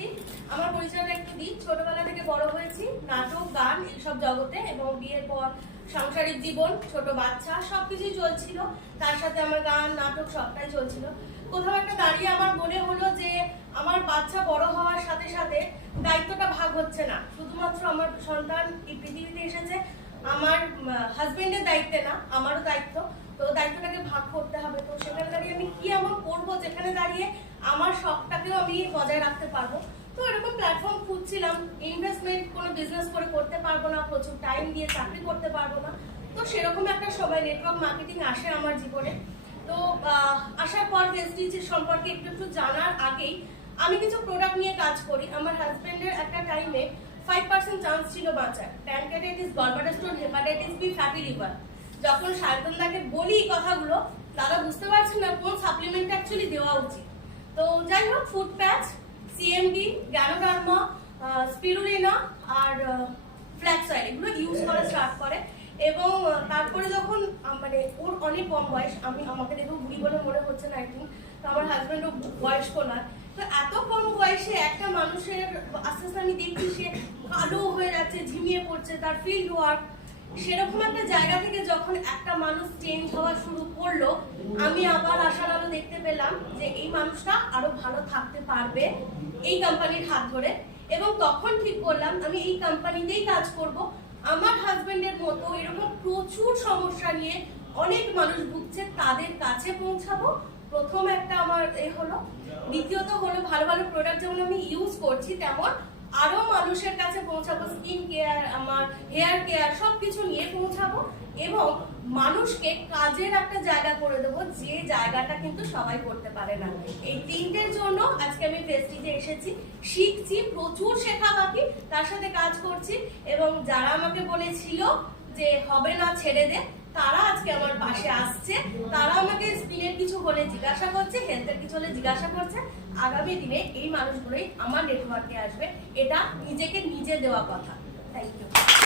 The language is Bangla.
সত্যি আমার পরিচয়টা একটু দিই। ছোটবেলা থেকে বড় হয়েছি নাটক গান এইসব জগতে, এবং বিয়ের পর সাংসারিক জীবন, ছোট বাচ্চা সবকিছুই চলছিল, তার সাথে আমার গান নাটক সবটাই চলছিল। কোথাও একটা দাঁড়িয়ে আমার মনে হলো যে আমার বাচ্চা বড় হওয়ার সাথে সাথে দায়িত্বটা ভাগ হচ্ছে না। শুধুমাত্র আমার সন্তান এই পৃথিবীতে এসেছে আমার হাজবেন্ডের দায়িত্বে না, আমারও দায়িত্ব। তো দায়িত্বটাকে ভাগ করতে হবে। তো সেখানে দাঁড়িয়ে আমি কি এমন করবো যেখানে দাঁড়িয়ে আমার শখটাকেও আমি বজায় রাখতে পারবো। তো এরকম প্ল্যাটফর্ম খুঁজছিলাম। ইনভেস্টমেন্ট কোনো বিজনেস করে করতে পারবো না, প্রচুর টাইম দিয়ে চাকরি করতে পারবো না। তো সেরকম একটা সময় নেটওয়ার্ক মার্কেটিং আসে আমার জীবনে। তো আসার পর ভেস্টিজ সম্পর্কে একটু একটু জানার আগেই আমি কিছু প্রোডাক্ট নিয়ে কাজ করি। আমার হাজবেন্ডের একটা টাইমে 5% চান্স ছিল বাঁচার, pancreatitis, gallbladder stone, hepatitis B, fatty liver. যখন সায়ন্তনদাকে বলি এই কথাগুলো, তারা বুঝতে পারছেন না কোন সাপ্লিমেন্ট অ্যাকচুয়ালি দেওয়া উচিত। তো যাই হোক, ফুড প্যাচ, সিএমডি, গ্যানোডার্মা, স্পিরুলিনা আর ফ্ল্যাক্স অয়েল এগুলো ইউজ করা স্টার্ট করে। এবং তারপরে যখন মানে ওর অনেক কম বয়স, আমাকে দেখেও বুড়ি বলে মনে হচ্ছে না একদিন, তো আমার হাজবেন্ডও বয়স্ক নয়। তো এত কম বয়সে একটা মানুষের আস্তে আস্তে আমি দেখছি সে কালো হয়ে যাচ্ছে, ঝিমিয়ে পড়ছে, তার ফিল্ড ওয়ার্ক, সেরকম একটা জায়গা থেকে যখন একটা মানুষ চেঞ্জ হওয়া শুরু করলো, আমি আবার আশার আলো দেখতে পেলাম যে এই মানুষটা আরো ভালো থাকতে পারবে এই কোম্পানির হাত ধরে। এবং তখন ঠিক করলাম আমি এই কোম্পানিতেই কাজ করব। আমার হাজবেন্ডের মতো এরকম প্রচুর সমস্যা নিয়ে অনেক মানুষ ভুগছে, তাদের কাছে পৌঁছাবো। প্রথম একটা আমার হলো। দ্বিতীয়ত হলো ভালো ভালো প্রোডাক্ট যেমন আমি ইউজ করছি তেমন আরো মানুষের কাছে পৌঁছাবো। স্কিন কেয়ার, আমার হেয়ার কেয়ার সবকিছু নিয়ে পৌঁছাবো এবং মানুষকে কাজের একটা জায়গা করে দেবো, যে জায়গাটা কিন্তু সবাই করতে পারে না। এই তিনটের জন্য আজকে আমি প্রেস্টিজে এসেছি। শিখছি, প্রচুর শেখা বাকি, তার সাথে কাজ করছি। এবং যারা আমাকে বলেছিল যে হবে না ছেড়ে দে, তারা আজকে আমার পাশে আসছে। তারা আমাকে স্কিনের কিছু হলে জিজ্ঞাসা করছে, হেলথের কিছু হলে জিজ্ঞাসা করছে। আগামী দিনে এই মানুষগুলোই আমার নেটওয়ার্কে আসবে, এটা নিজেকে নিজে দেওয়া কথা। Thank you.